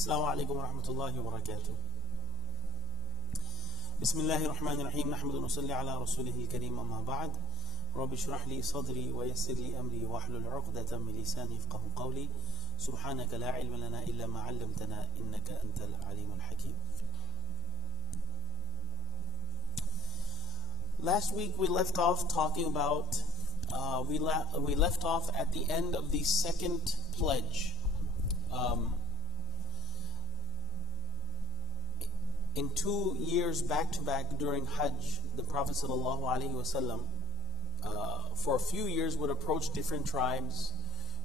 السلام عليكم ورحمة الله وبركاته. بسم الله الرحمن الرحيم. نحمد ونصلي على رسوله الكريم. أما بعد، رب اشرح لي صدري ويسر لي أمري واحلل عقدة من لساني يفقهوا قولي. سبحانك لا علم لنا إلا ما علمتنا إنك أنت العليم الحكيم. Last week we left off talking about we left off at the end of the second pledge. In 2 years back to back during Hajj, the Prophet ﷺ for a few years would approach different tribes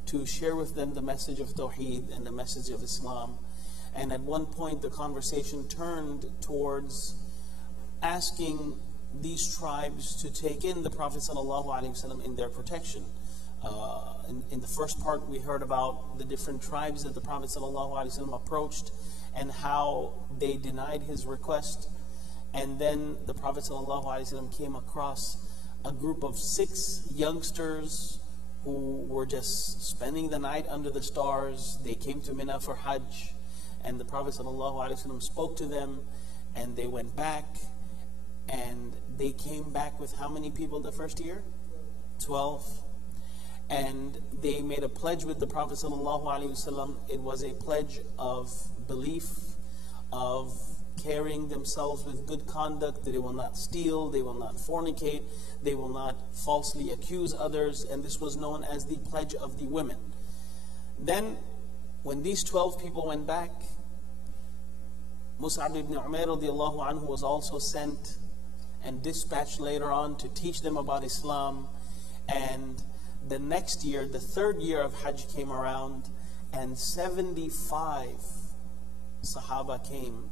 to share with them the message of Tawheed and the message of Islam. And at one point the conversation turned towards asking these tribes to take in the Prophet ﷺ in their protection. In the first part we heard about the different tribes that the Prophet ﷺ approached and how they denied his request. And then the Prophet ﷺ came across a group of 6 youngsters who were just spending the night under the stars. They came to Mina for Hajj, and the Prophet ﷺ spoke to them, and they went back, and they came back with how many people the first year? 12. And they made a pledge with the Prophet ﷺ. It was a pledge of belief, of carrying themselves with good conduct, that they will not steal, they will not fornicate, they will not falsely accuse others, and this was known as the pledge of the women. Then, when these 12 people went back, Mus'ab ibn Umair radiallahu anhu was also sent and dispatched later on to teach them about Islam. And the next year, the 3rd year of Hajj came around, and 75 Sahaba came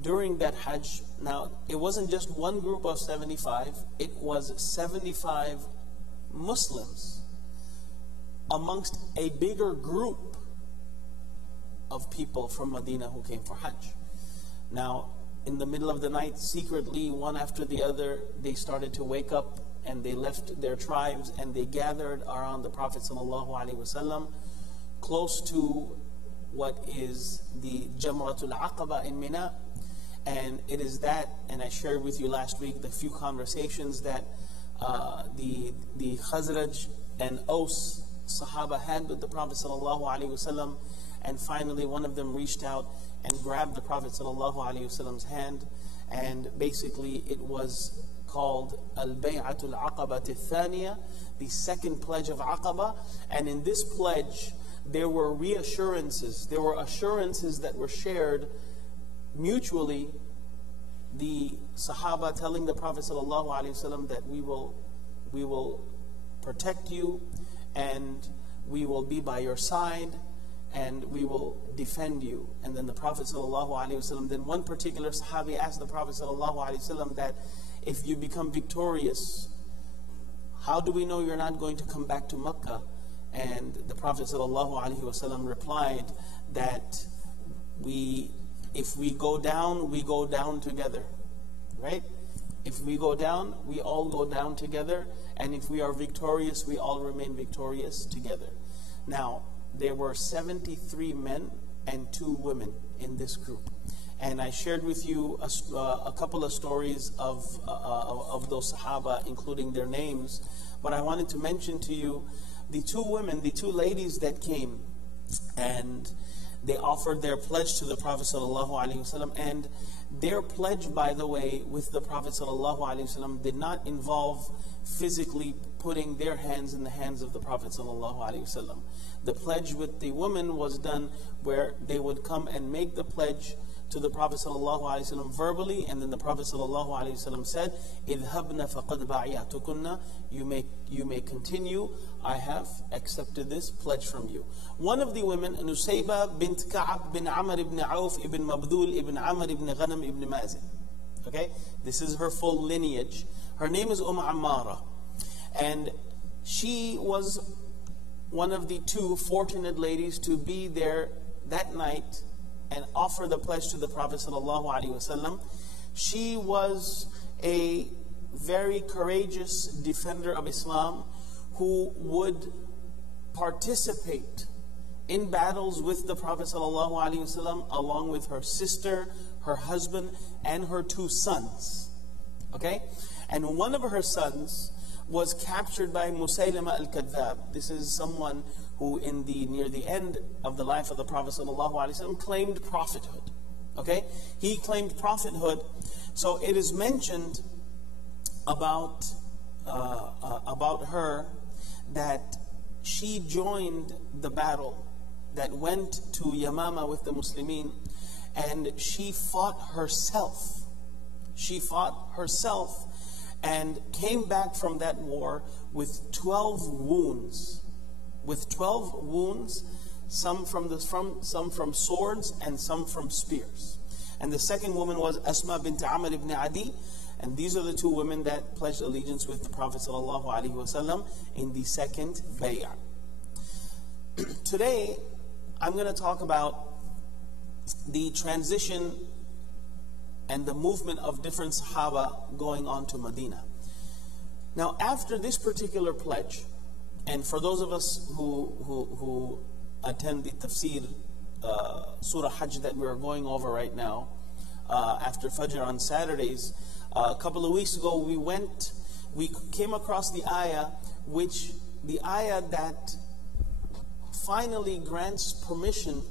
during that Hajj. Now, it wasn't just one group of 75, it was 75 Muslims amongst a bigger group of people from Medina who came for Hajj. Now, in the middle of the night, secretly, one after the other, they started to wake up, and they left their tribes and they gathered around the Prophet ﷺ close to what is the Jamratul Aqaba in Mina. And it is that, and I shared with you last week the few conversations that the Khazraj and Aus Sahaba had with the Prophet ﷺ. And finally one of them reached out and grabbed the Prophet ﷺ's hand, and basically it was called Al-Bay'atul Aqabat Al-Thaniya, the second pledge of Aqaba. And in this pledge there were reassurances, there were assurances that were shared mutually. The Sahaba telling the Prophet ﷺ that we will protect you, and we will be by your side, and we will defend you. And then the Prophet ﷺ, then one particular Sahabi asked the Prophet ﷺ that, if you become victorious, how do we know you're not going to come back to Mecca? And the Prophet ﷺ replied that if we go down, we go down together. Right? If we go down, we all go down together. And if we are victorious, we all remain victorious together. Now, there were 73 men and 2 women in this group. And I shared with you a couple of stories of those Sahaba, including their names. But I wanted to mention to you the 2 women, the 2 ladies that came, and they offered their pledge to the Prophet ﷺ. And their pledge, by the way, with the Prophet ﷺ did not involve physically putting their hands in the hands of the Prophet ﷺ. The pledge with the women was done where they would come and make the pledge to the Prophet ﷺ verbally, and then the Prophet ﷺ said, "Idhabna faqad ba'iyatukunna." You may continue. I have accepted this pledge from you. One of the women, Nusayba bint Ka'ab bin Amr ibn Auf ibn Mabdul ibn Amr ibn Ghanam ibn Mazin. Okay, this is her full lineage. Her name is Ammara, and she was one of the 2 fortunate ladies to be there that night and offer the pledge to the Prophet ﷺ. She was a very courageous defender of Islam who would participate in battles with the Prophet ﷺ, along with her sister, her husband, and her 2 sons. Okay? And one of her sons was captured by Musaylama al-Kadhab. This is someone who near the end of the life of the Prophet ﷺ claimed prophethood. Okay? He claimed prophethood. So it is mentioned about her that she joined the battle that went to Yamama with the Muslimin, and she fought herself. She fought herself and came back from that war with 12 wounds. With 12 wounds, some from swords and some from spears. And the second woman was Asma bint Amr ibn Adi. And these are the 2 women that pledged allegiance with the Prophet ﷺ in the second bay'ah. Today, I'm going to talk about the transition and the movement of different Sahaba going on to Medina. Now, after this particular pledge, and for those of us who attend the tafsir Surah Hajj that we are going over right now, after Fajr on Saturdays, a couple of weeks ago we came across the ayah that finally grants permission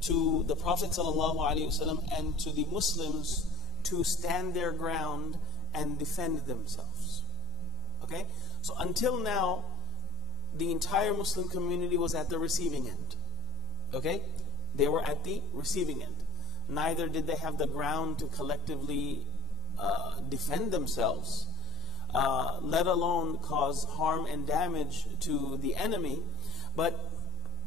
to the Prophet ﷺ and to the Muslims to stand their ground and defend themselves. Okay? So until now, the entire Muslim community was at the receiving end. Okay? They were at the receiving end. Neither did they have the ground to collectively defend themselves, let alone cause harm and damage to the enemy. But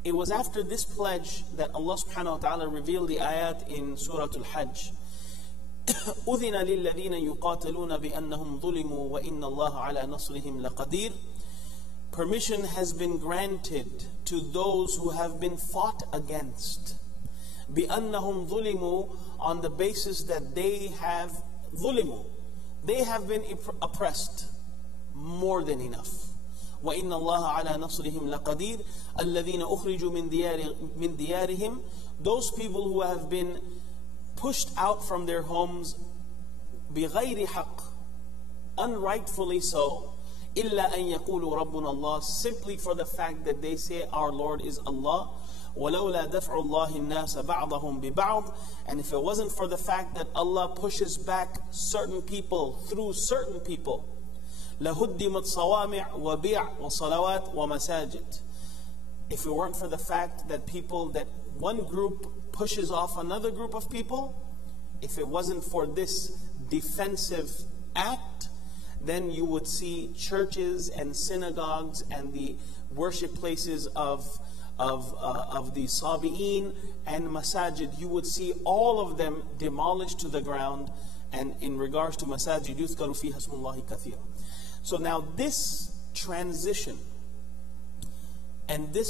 it was after this pledge that Allah subhanahu wa ta'ala revealed the ayat in Surah Al-Hajj. أُذِنَ لِلَّذِينَ يُقَاتَلُونَ بِأَنَّهُمْ ظُلِمُوا وَإِنَّ اللَّهَ عَلَى نَصْرِهِمْ لَقَدِيرٌ. Permission has been granted to those who have been fought against. بِأَنَّهُمْ ظُلِمُوا, on the basis that they have ظُلِمُوا, they have been oppressed more than enough. وَإِنَّ اللَّهَ عَلَى نَصْرِهِمْ لَقَدِيرٌ. الَّذِينَ أُخْرِجُوا مِنْ دِيَارِهِمْ, those people who have been pushed out from their homes بِغَيْرِ حَقٍّ, unrightfully so, إِلَّا أَن يَقُولُوا رَبُّنَا اللَّهُ, simply for the fact that they say our Lord is Allah. وَلَوْلَا دَفْعُ اللَّهِ النَّاسَ بَعْضَهُمْ بِبَعْضٍ, and if it wasn't for the fact that Allah pushes back certain people through certain people, لَهُدِّمَتْ صَوَامِعْ وَبِيعْ وَصَلَوَاتْ وَمَسَاجِدْ. If it weren't for the fact that one group pushes off another group of people, if it wasn't for this defensive act, then you would see churches and synagogues and the worship places of the Sabi'een and Masajid, you would see all of them demolished to the ground. And in regards to Masajid, يُذْكَرُ فِيهَا اسْمُ اللَّهِ كَثِيرًا. So now this transition and the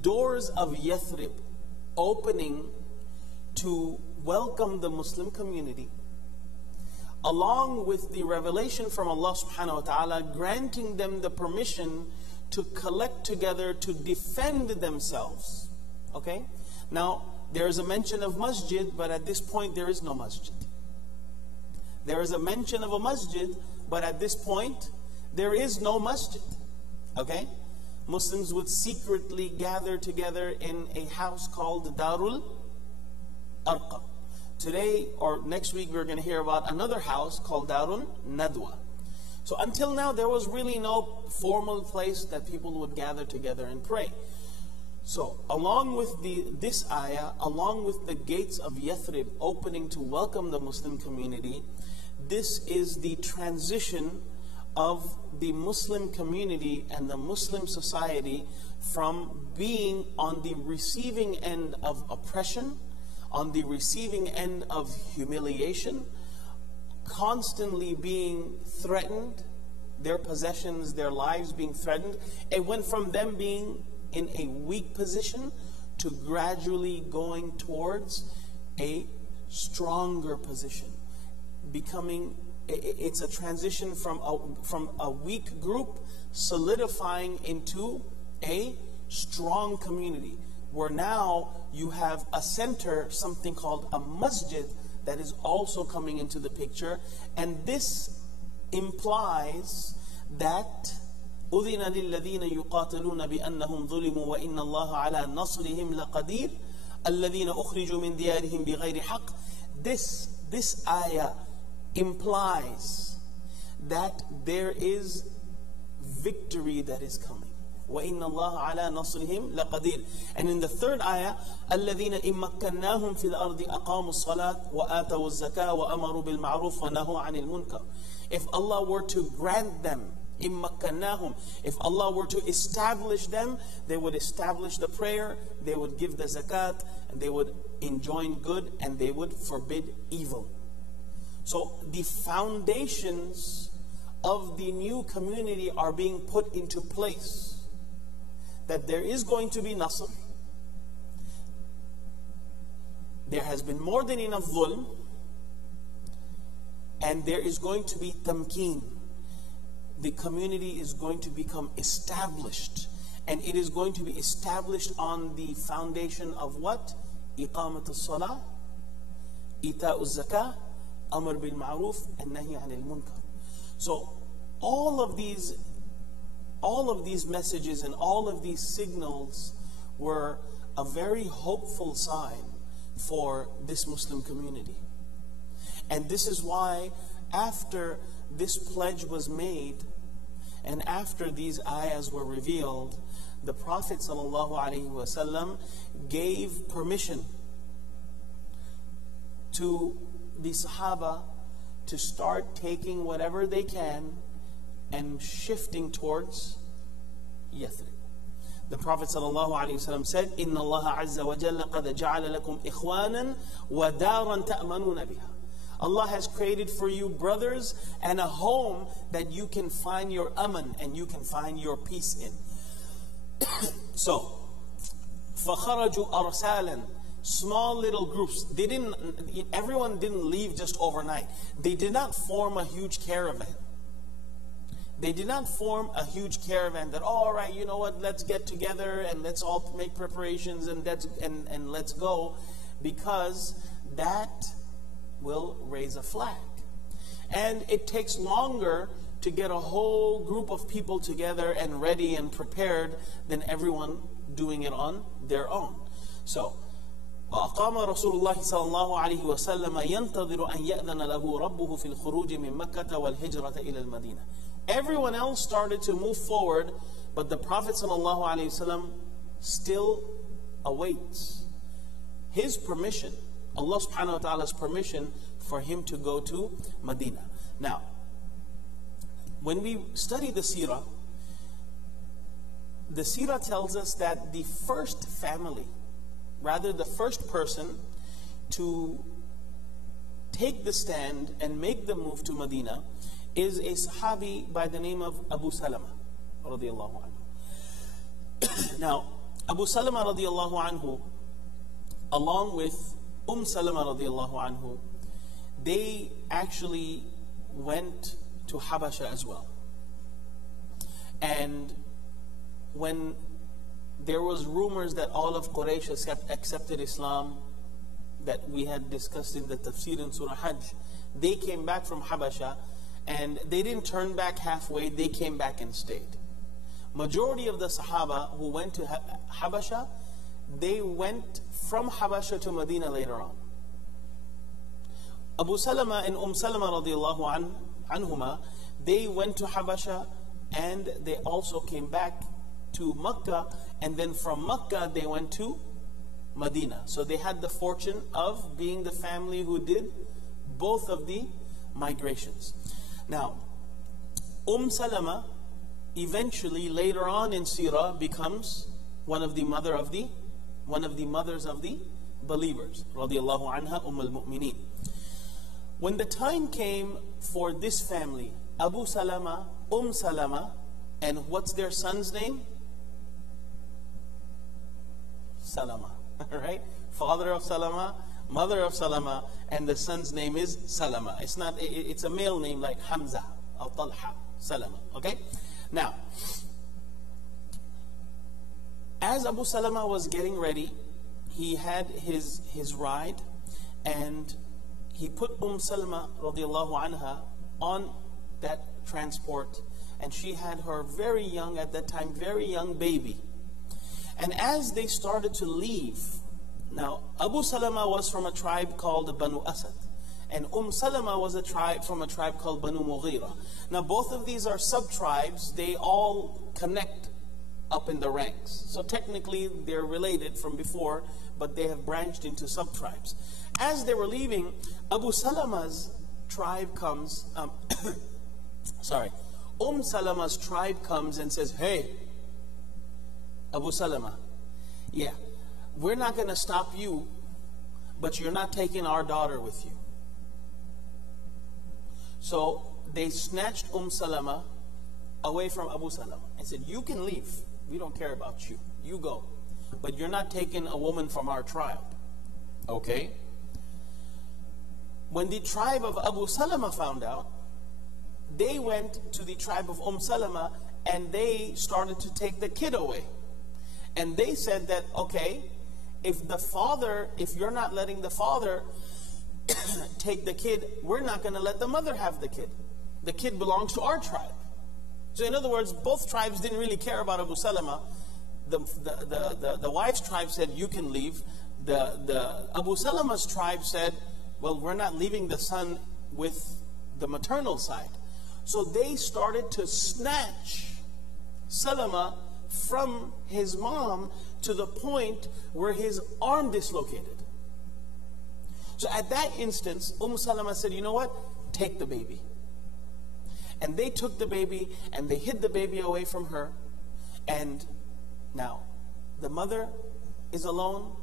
doors of Yathrib opening to welcome the Muslim community, along with the revelation from Allah subhanahu wa ta'ala granting them the permission to collect together to defend themselves. Okay? Now, there is a mention of masjid, but at this point there is no masjid. There is a mention of a masjid, but at this point there is no masjid. Okay? Muslims would secretly gather together in a house called Darul Arqam. Today or next week we're going to hear about another house called Darul Nadwa. So until now there was really no formal place that people would gather together and pray. So along with this ayah, along with the gates of Yathrib opening to welcome the Muslim community, this is the transition of the Muslim community and the Muslim society from being on the receiving end of oppression, on the receiving end of humiliation, constantly being threatened, their possessions, their lives being threatened. It went from them being in a weak position to gradually going towards a stronger position, it's a transition from a weak group solidifying into a strong community, where now you have a center, something called a masjid, that is also coming into the picture. And this implies that أذن للذين يقاتلون بأنهم ظلموا وإن الله على نصرهم لقدير الذين أخرجوا من ديارهم بغير حق. This ayah implies that there is victory that is coming. وَإِنَّ اللَّهَ عَلَى نَصْرِهِمْ لَقَدِيرٌ. And in the third ayah, الَّذِينَ إِن مَّكَّنَّاهُمْ فِي الْأَرْضِ أَقَامُوا الصَّلَاةَ وَآتَوُا الزَّكَاةَ وَأَمَرُوا بِالْمَعْرُوفِ وَنَهُوا عَنِ الْمُنكَرِ. If Allah were to grant them, إِن مَّكَّنَّاهُمْ, if Allah were to establish them, they would establish the prayer, they would give the zakat, and they would enjoin good, and they would forbid evil. So the foundations of the new community are being put into place. That there is going to be nasr. There has been more than enough dhulm. And there is going to be tamkeen. The community is going to become established. And it is going to be established on the foundation of what? Iqamat al-salah, ita'u zakah, amr bil ma'ruf, and nahi anil munkar. So all of these messages and all of these signals were a very hopeful sign for this Muslim community. And this is why after this pledge was made and after these ayahs were revealed, the Prophet ﷺ gave permission to the Sahaba to start taking whatever they can and shifting towards Yathrib. The Prophet ﷺ said, إِنَّ اللَّهَ عَزَّ وَجَلَّ قَدْ جَعَلَ لَكُمْ إِخْوَانًا وَدَارًا تَأْمَنُونَ بِهَا. Allah has created for you brothers and a home that you can find your aman and you can find your peace in. So, فَخَرَجُوا أَرْسَالًا, small little groups. Everyone didn't leave just overnight. They did not form a huge caravan. They did not form a huge caravan that, all right, you know what, let's get together and let's all make preparations and let's go, because that will raise a flag. And it takes longer to get a whole group of people together and ready and prepared than everyone doing it on their own. So, وأقام رسول الله صلى الله عليه وسلم ينتظر أن يأذن له ربه في الخروج من مكة والهجرة إلى المدينة. Everyone else started to move forward, but the Prophet ﷺ still awaits his permission, Allah subhanahu wa ta'ala's permission for him to go to Medina. Now, when we study the seerah tells us that the first family, rather the first person to take the stand and make the move to Medina is a Sahabi by the name of Abu Salama radiallahu anhu. Now, Abu Salama radiallahu anhu, along with Salama radiallahu anhu, they actually went to Habasha as well. And when there was rumors that all of Quraysh accepted Islam, that we had discussed in the tafsir in Surah Hajj, they came back from Habasha. And they didn't turn back halfway, they came back and stayed. Majority of the Sahaba who went to Habasha, they went from Habasha to Medina later on. Abu Salama and Salama radiallahu anhuma, they went to Habasha and they also came back to Makkah, and then from Makkah they went to Medina. So they had the fortune of being the family who did both of the migrations. Now, Salama eventually later on in Sirah becomes one of the mothers of the believers, radiallahu anha, al-Mu'mineen. When the time came for this family, Abu Salama, Salama, and what's their son's name? Salama, right? Father of Salama, mother of Salama, and the son's name is Salama. It's a male name like Hamza or Talha, Salama. Okay? Now, As Abu Salama was getting ready, he had his ride, and he put Salama radiallahu anha on that transport, and she had her very young, at that time, very young baby. And as they started to leave, now Abu Salama was from a tribe called Banu Asad, and Salama was from a tribe called Banu Mughira. Now both of these are sub-tribes. They all connect up in the ranks. So technically they're related from before, but they have branched into sub-tribes. As they were leaving, Abu Salama's tribe comes, Salama's tribe comes and says, "Hey, Abu Salama, yeah, we're not going to stop you, but you're not taking our daughter with you." So they snatched Salama away from Abu Salama and said, "You can leave. We don't care about you. You go. But you're not taking a woman from our tribe." Okay? When the tribe of Abu Salama found out, they went to the tribe of Salama and they started to take the kid away. And they said that, okay, if you're not letting the father take the kid, we're not going to let the mother have the kid. The kid belongs to our tribe. So in other words, both tribes didn't really care about Abu Salama. The wife's tribe said, "You can leave." The Abu Salama's tribe said, "Well, we're not leaving the son with the maternal side." So they started to snatch Salama from his mom to the point where his arm dislocated. So at that instance, Salama said, "You know what? Take the baby." And they took the baby and they hid the baby away from her. And now the mother is alone,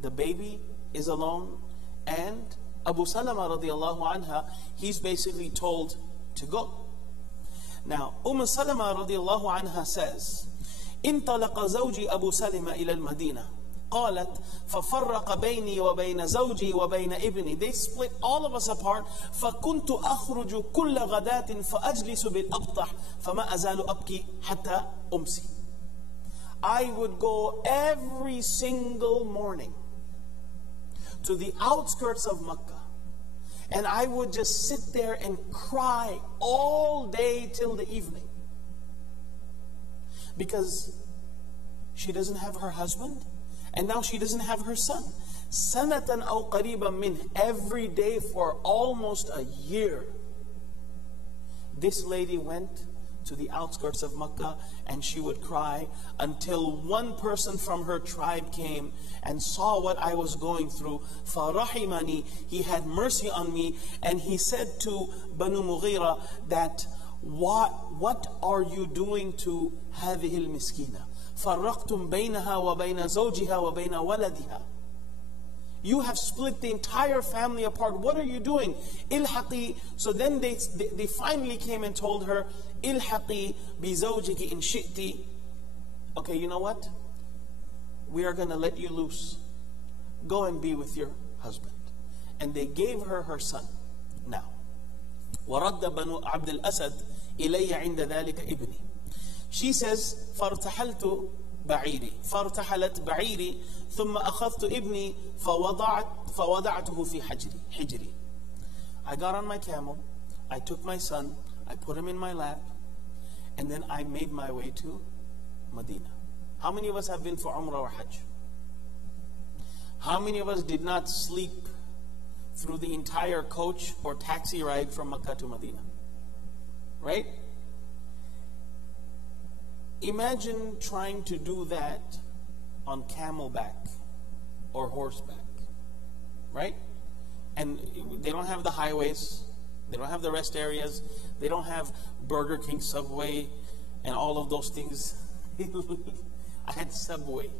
the baby is alone, and Abu Salama radiallahu anha, he's basically told to go. Now Salama radiallahu anha says, "انطلق زوجي أبو سلمة إلى المدينة." قالت ففرق بيني وبين زوجي وبين ابني. They split all of us apart. فكنت أخرج كل غداة فأجلس بالأبطح فما أزال أبكي حتى أمسي. I would go every single morning to the outskirts of Mecca, and I would just sit there and cry all day till the evening, because she doesn't have her husband, and now she doesn't have her son. Sanatan aw qariban min, every day for almost a year. This lady went to the outskirts of Mecca and she would cry until one person from her tribe came and saw what I was going through. فَرَحِمَنِي, he had mercy on me, and he said to Banu Mughira that, what are you doing to هذه المسكينة? فرقتم بينها وبين زوجها وبين ولدها. You have split the entire family apart. What are you doing? Ilhaqi. So then they finally came and told her, Ilhaqi bizawjiki in shi'ti. Okay, you know what? We are going to let you loose. Go and be with your husband. And they gave her her son. Now, وَرَدَّ بَنُو عَبْدِ الْأَسَدِ إِلَيَّ عِنْدَ ذَلِكَ ابْنِي. She says, فَارْتَحَلْتُ بعيري فارتحلت بعيري ثم أخذت ابني فوضعته في حجري. I got on my camel, I took my son, I put him in my lap, and then I made my way to Medina. How many of us have been for Umrah or Hajj? How many of us did not sleep through the entire coach or taxi ride from Mecca to Medina? Right? Imagine trying to do that on camelback or horseback, right? And they don't have the highways, they don't have the rest areas, they don't have Burger King, Subway, and all of those things. I had Subway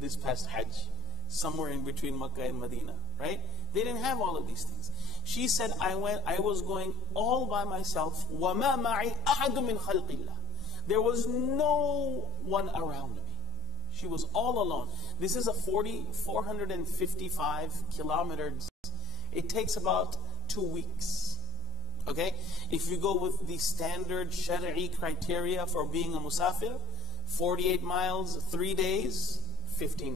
this past Hajj, somewhere in between Mecca and Medina, right? They didn't have all of these things. She said, I was going all by myself. وَمَا مَعِي أَحَدٌ مِّنْ خَلْقِ اللَّهِ. There was no one around me. She was all alone. This is a 455 kilometers. It takes about 2 weeks. Okay? If you go with the standard Shari'i criteria for being a musafir, 48 miles, 3 days, 15